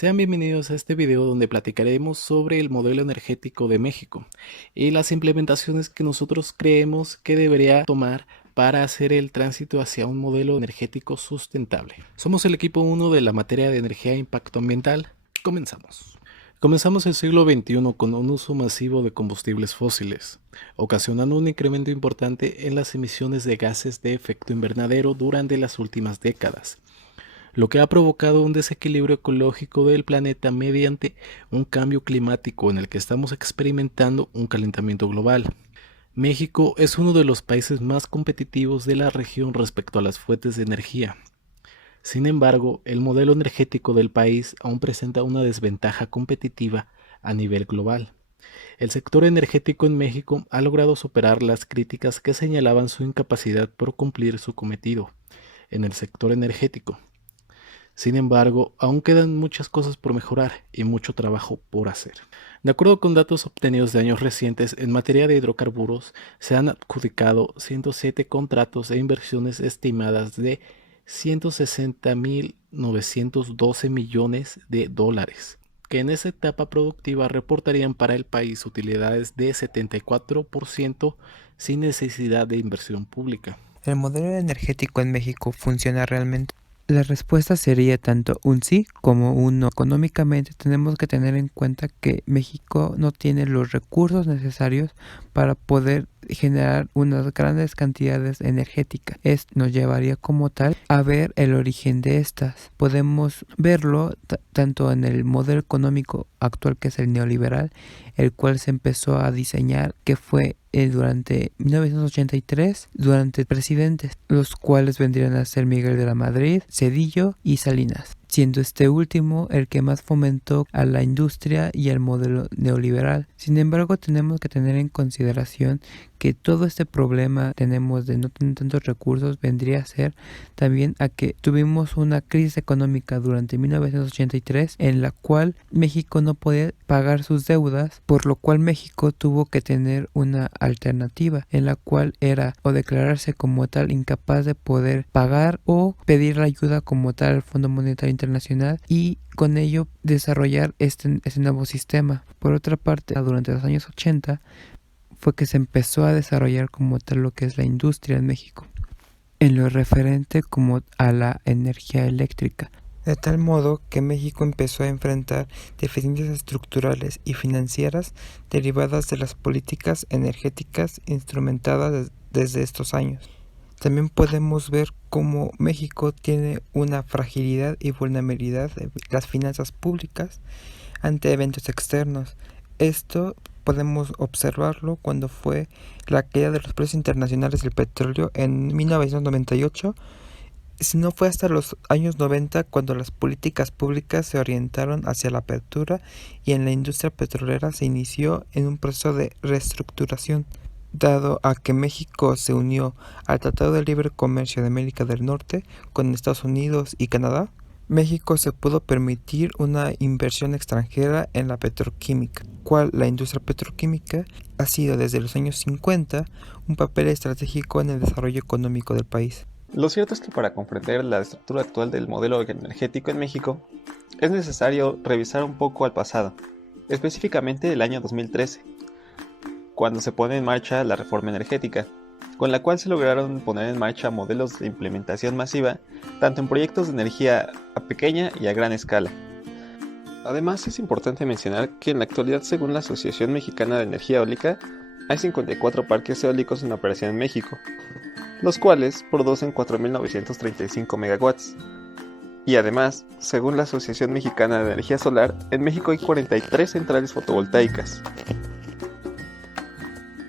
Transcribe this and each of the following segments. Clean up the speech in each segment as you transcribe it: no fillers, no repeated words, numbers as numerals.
Sean bienvenidos a este video donde platicaremos sobre el modelo energético de México y las implementaciones que nosotros creemos que debería tomar para hacer el tránsito hacia un modelo energético sustentable. Somos el equipo 1 de la materia de energía e impacto ambiental. Comenzamos. Comenzamos el siglo XXI con un uso masivo de combustibles fósiles, ocasionando un incremento importante en las emisiones de gases de efecto invernadero durante las últimas décadas, lo que ha provocado un desequilibrio ecológico del planeta mediante un cambio climático en el que estamos experimentando un calentamiento global. México es uno de los países más competitivos de la región respecto a las fuentes de energía. Sin embargo, el modelo energético del país aún presenta una desventaja competitiva a nivel global. El sector energético en México ha logrado superar las críticas que señalaban su incapacidad por cumplir su cometido en el sector energético. Sin embargo, aún quedan muchas cosas por mejorar y mucho trabajo por hacer. De acuerdo con datos obtenidos de años recientes, en materia de hidrocarburos se han adjudicado 107 contratos e inversiones estimadas de 160.912 millones de dólares, que en esa etapa productiva reportarían para el país utilidades de 74% sin necesidad de inversión pública. ¿El modelo energético en México funciona realmente? La respuesta sería tanto un sí como un no. Económicamente tenemos que tener en cuenta que México no tiene los recursos necesarios para poder generar unas grandes cantidades energéticas. Esto nos llevaría como tal a ver el origen de estas. Podemos verlo tanto en el modelo económico actual, que es el neoliberal, el cual se empezó a diseñar, que fue durante 1983, durante presidentes, los cuales vendrían a ser Miguel de la Madrid, Zedillo y Salinas, siendo este último el que más fomentó a la industria y al modelo neoliberal. Sin embargo, tenemos que tener en consideración que todo este problema tenemos de no tener tantos recursos vendría a ser también a que tuvimos una crisis económica durante 1983 en la cual México no podía pagar sus deudas, por lo cual México tuvo que tener una alternativa en la cual era o declararse como tal incapaz de poder pagar o pedir la ayuda como tal al Fondo Monetario Internacional y con ello desarrollar este nuevo sistema. Por otra parte, durante los años 80 fue que se empezó a desarrollar como tal lo que es la industria en México, en lo referente como a la energía eléctrica, de tal modo que México empezó a enfrentar deficiencias estructurales y financieras derivadas de las políticas energéticas instrumentadas desde estos años. También podemos ver cómo México tiene una fragilidad y vulnerabilidad de las finanzas públicas ante eventos externos. Esto podemos observarlo cuando fue la caída de los precios internacionales del petróleo en 1998. Si no fue hasta los años 90 cuando las políticas públicas se orientaron hacia la apertura y en la industria petrolera se inició en un proceso de reestructuración. Dado a que México se unió al Tratado de Libre Comercio de América del Norte con Estados Unidos y Canadá, México se pudo permitir una inversión extranjera en la petroquímica, cual la industria petroquímica ha sido desde los años 50 un papel estratégico en el desarrollo económico del país. Lo cierto es que para comprender la estructura actual del modelo energético en México, es necesario revisar un poco al pasado, específicamente el año 2013, cuando se pone en marcha la reforma energética, con la cual se lograron poner en marcha modelos de implementación masiva, tanto en proyectos de energía a pequeña y a gran escala. Además, es importante mencionar que en la actualidad, según la Asociación Mexicana de Energía Eólica, hay 54 parques eólicos en operación en México, los cuales producen 4.935 megawatts. Y además, según la Asociación Mexicana de Energía Solar, en México hay 43 centrales fotovoltaicas.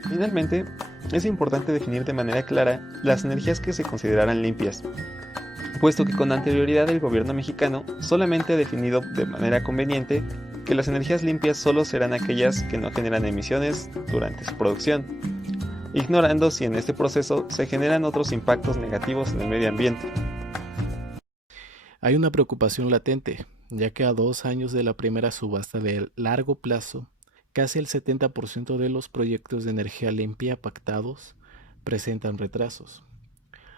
Finalmente, es importante definir de manera clara las energías que se considerarán limpias, puesto que con anterioridad el gobierno mexicano solamente ha definido de manera conveniente que las energías limpias solo serán aquellas que no generan emisiones durante su producción, ignorando si en este proceso se generan otros impactos negativos en el medio ambiente. Hay una preocupación latente, ya que a 2 años de la primera subasta de largo plazo, casi el 70% de los proyectos de energía limpia pactados presentan retrasos,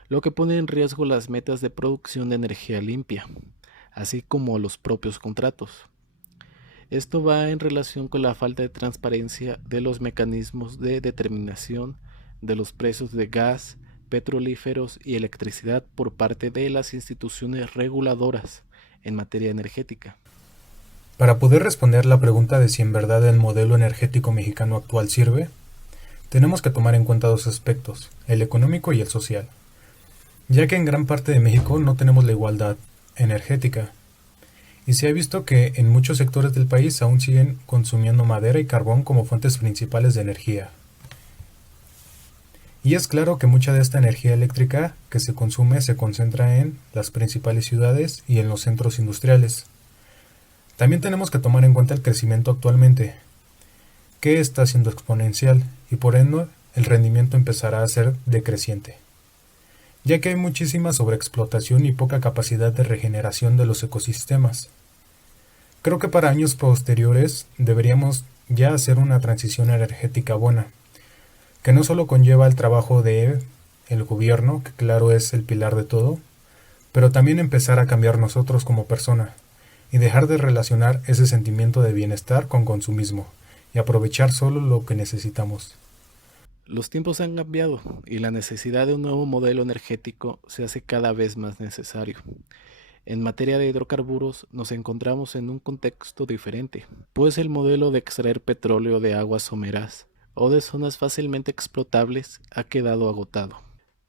lo que pone en riesgo las metas de producción de energía limpia. así como los propios contratos. Esto va en relación con la falta de transparencia de los mecanismos de determinación de los precios de gas, petrolíferos y electricidad por parte de las instituciones reguladoras en materia energética. Para poder responder la pregunta de si en verdad el modelo energético mexicano actual sirve, tenemos que tomar en cuenta dos aspectos, el económico y el social, ya que en gran parte de México no tenemos la igualdad energética, y se ha visto que en muchos sectores del país aún siguen consumiendo madera y carbón como fuentes principales de energía. Y es claro que mucha de esta energía eléctrica que se consume se concentra en las principales ciudades y en los centros industriales. También tenemos que tomar en cuenta el crecimiento actualmente, que está siendo exponencial y por ende el rendimiento empezará a ser decreciente, ya que hay muchísima sobreexplotación y poca capacidad de regeneración de los ecosistemas. Creo que para años posteriores deberíamos ya hacer una transición energética buena, que no solo conlleva el trabajo de el gobierno, que claro es el pilar de todo, pero también empezar a cambiar nosotros como persona y dejar de relacionar ese sentimiento de bienestar con consumismo y aprovechar solo lo que necesitamos. Los tiempos han cambiado y la necesidad de un nuevo modelo energético se hace cada vez más necesario. En materia de hidrocarburos nos encontramos en un contexto diferente, pues el modelo de extraer petróleo de aguas someras o de zonas fácilmente explotables ha quedado agotado.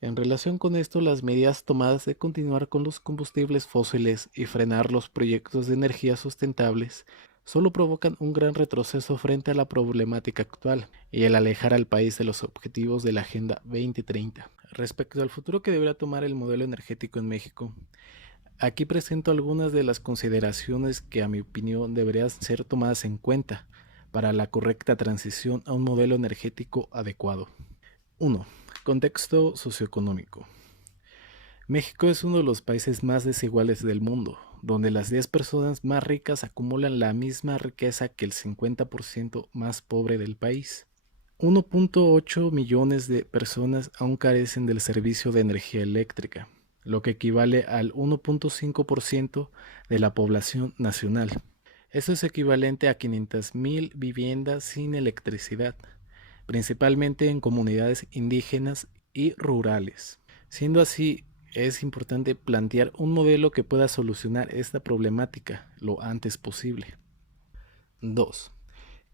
En relación con esto, las medidas tomadas de continuar con los combustibles fósiles y frenar los proyectos de energía sustentables solo provocan un gran retroceso frente a la problemática actual y el alejar al país de los objetivos de la Agenda 2030. Respecto al futuro que deberá tomar el modelo energético en México, aquí presento algunas de las consideraciones que a mi opinión deberían ser tomadas en cuenta para la correcta transición a un modelo energético adecuado. 1. Contexto socioeconómico. México es uno de los países más desiguales del mundo, donde las 10 personas más ricas acumulan la misma riqueza que el 50% más pobre del país. 1.8 millones de personas aún carecen del servicio de energía eléctrica, lo que equivale al 1.5% de la población nacional. Eso es equivalente a 500,000 viviendas sin electricidad, principalmente en comunidades indígenas y rurales. Siendo así, es importante plantear un modelo que pueda solucionar esta problemática lo antes posible. 2.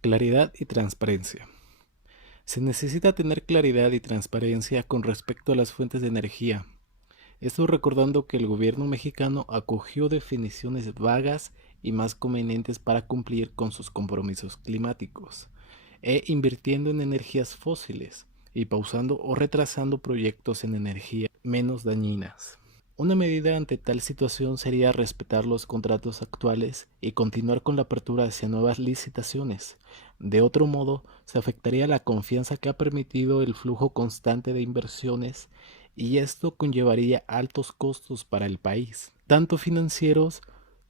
Claridad y transparencia. Se necesita tener claridad y transparencia con respecto a las fuentes de energía. Esto recordando que el gobierno mexicano acogió definiciones vagas y más convenientes para cumplir con sus compromisos climáticos, invirtiendo en energías fósiles y pausando o retrasando proyectos en energía menos dañinas. Una medida ante tal situación sería respetar los contratos actuales y continuar con la apertura hacia nuevas licitaciones. De otro modo, se afectaría la confianza que ha permitido el flujo constante de inversiones y esto conllevaría altos costos para el país, tanto financieros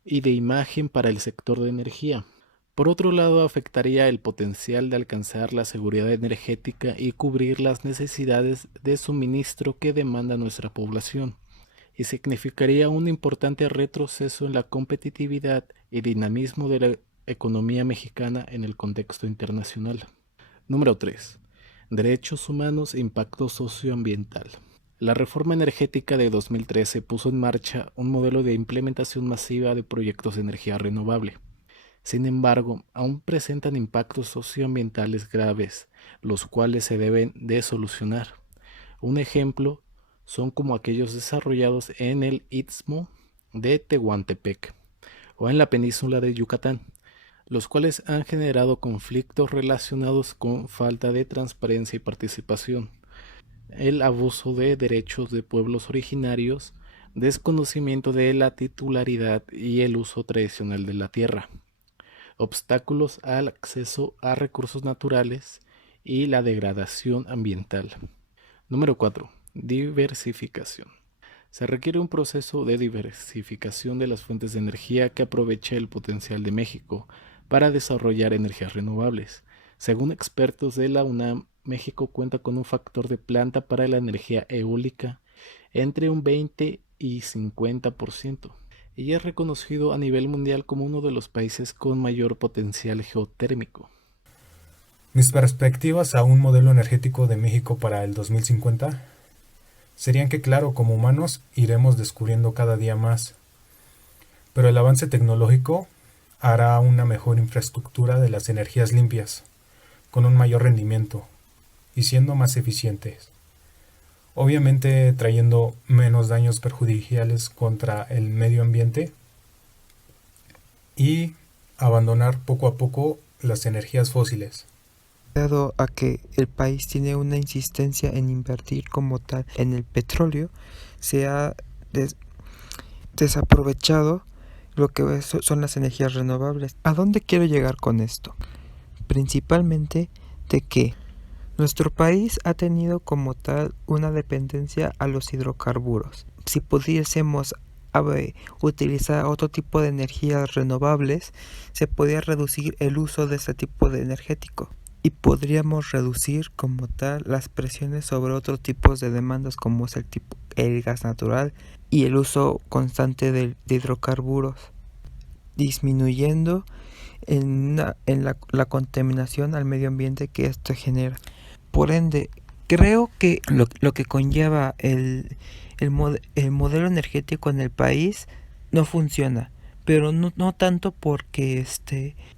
y de imagen para el sector de energía. Por otro lado, afectaría el potencial de alcanzar la seguridad energética y cubrir las necesidades de suministro que demanda nuestra población, y significaría un importante retroceso en la competitividad y dinamismo de la economía mexicana en el contexto internacional. Número 3. Derechos humanos e impacto socioambiental. La reforma energética de 2013 puso en marcha un modelo de implementación masiva de proyectos de energía renovable. Sin embargo, aún presentan impactos socioambientales graves, los cuales se deben de solucionar. Un ejemplo son como aquellos desarrollados en el Istmo de Tehuantepec o en la península de Yucatán, los cuales han generado conflictos relacionados con falta de transparencia y participación, el abuso de derechos de pueblos originarios, desconocimiento de la titularidad y el uso tradicional de la tierra, obstáculos al acceso a recursos naturales y la degradación ambiental. Número 4. Diversificación. Se requiere un proceso de diversificación de las fuentes de energía que aproveche el potencial de México para desarrollar energías renovables. Según expertos de la UNAM, México cuenta con un factor de planta para la energía eólica entre un 20 y 50%. y es reconocido a nivel mundial como uno de los países con mayor potencial geotérmico. Mis perspectivas a un modelo energético de México para el 2050 serían que, claro, como humanos iremos descubriendo cada día más, pero el avance tecnológico hará una mejor infraestructura de las energías limpias, con un mayor rendimiento y siendo más eficientes. Obviamente trayendo menos daños perjudiciales contra el medio ambiente y abandonar poco a poco las energías fósiles. Dado a que el país tiene una insistencia en invertir como tal en el petróleo, se ha desaprovechado lo que son las energías renovables. ¿A dónde quiero llegar con esto? Principalmente de que nuestro país ha tenido como tal una dependencia a los hidrocarburos. Si pudiésemos utilizar otro tipo de energías renovables, se podría reducir el uso de ese tipo de energético y podríamos reducir como tal las presiones sobre otros tipos de demandas como es el gas natural y el uso constante de hidrocarburos, disminuyendo en la contaminación al medio ambiente que esto genera. Por ende, creo que lo que conlleva el modelo energético en el país no funciona, pero no tanto porque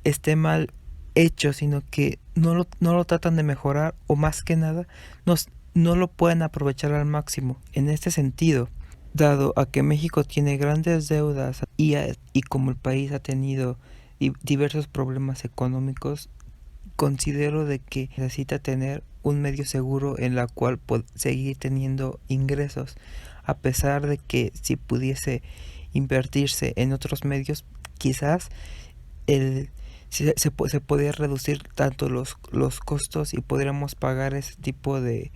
esté mal hecho, sino que no lo tratan de mejorar o más que nada no lo pueden aprovechar al máximo. En este sentido, dado a que México tiene grandes deudas y como el país ha tenido diversos problemas económicos, considero de que necesita tener un medio seguro en la cual seguir teniendo ingresos, a pesar de que si pudiese invertirse en otros medios, quizás se podría reducir tanto los costos y podríamos pagar ese tipo de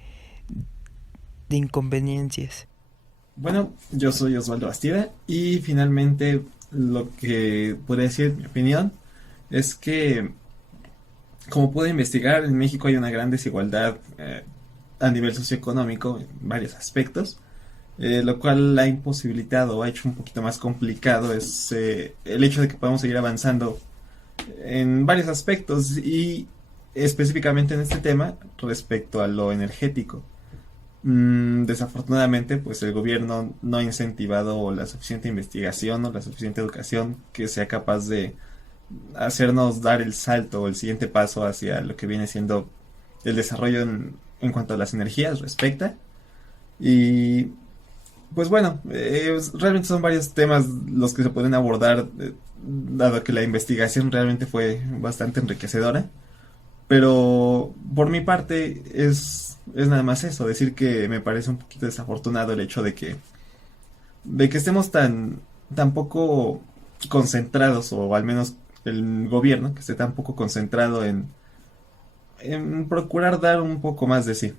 inconveniencias. Bueno, yo soy Osvaldo Bastida y finalmente lo que podría decir, mi opinión, es que como pude investigar, en México hay una gran desigualdad a nivel socioeconómico en varios aspectos, lo cual ha imposibilitado o ha hecho un poquito más complicado el hecho de que podamos seguir avanzando en varios aspectos y específicamente en este tema respecto a lo energético. Desafortunadamente, pues el gobierno no ha incentivado la suficiente investigación o la suficiente educación que sea capaz de hacernos dar el salto o el siguiente paso hacia lo que viene siendo el desarrollo en cuanto a las energías respecta. Y pues bueno, realmente son varios temas los que se pueden abordar, dado que la investigación realmente fue bastante enriquecedora. Pero por mi parte es nada más eso, decir que me parece un poquito desafortunado el hecho de que estemos tan poco concentrados, o al menos el gobierno, que esté tan poco concentrado en procurar dar un poco más de sí.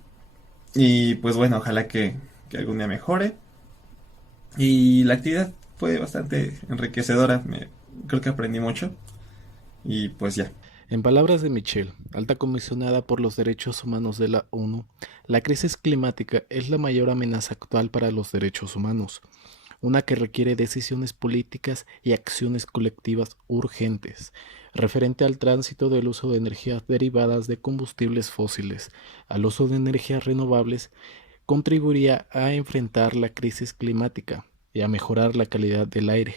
Y pues bueno, ojalá que algún día mejore. Y la actividad fue bastante enriquecedora, creo que aprendí mucho. Y pues ya. En palabras de Michelle, alta comisionada por los derechos humanos de la ONU, la crisis climática es la mayor amenaza actual para los derechos humanos, una que requiere decisiones políticas y acciones colectivas urgentes, referente al tránsito del uso de energías derivadas de combustibles fósiles al uso de energías renovables, contribuiría a enfrentar la crisis climática y a mejorar la calidad del aire.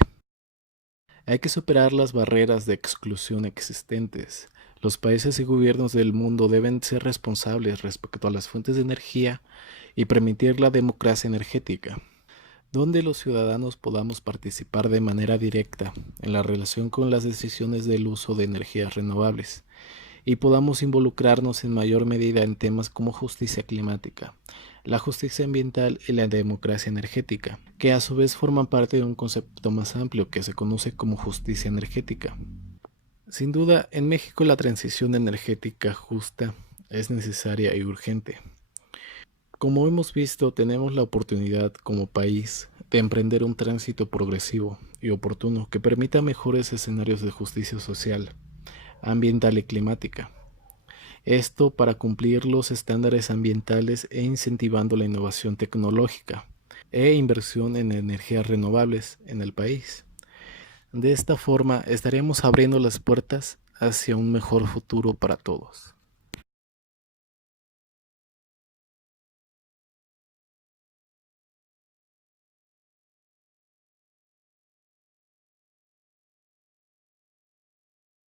Hay que superar las barreras de exclusión existentes. Los países y gobiernos del mundo deben ser responsables respecto a las fuentes de energía y permitir la democracia energética, donde los ciudadanos podamos participar de manera directa en la relación con las decisiones del uso de energías renovables y podamos involucrarnos en mayor medida en temas como justicia climática, la justicia ambiental y la democracia energética, que a su vez forman parte de un concepto más amplio que se conoce como justicia energética. Sin duda, en México la transición energética justa es necesaria y urgente. Como hemos visto, tenemos la oportunidad como país de emprender un tránsito progresivo y oportuno que permita mejores escenarios de justicia social, ambiental y climática. Esto para cumplir los estándares ambientales e incentivando la innovación tecnológica e inversión en energías renovables en el país. De esta forma estaremos abriendo las puertas hacia un mejor futuro para todos.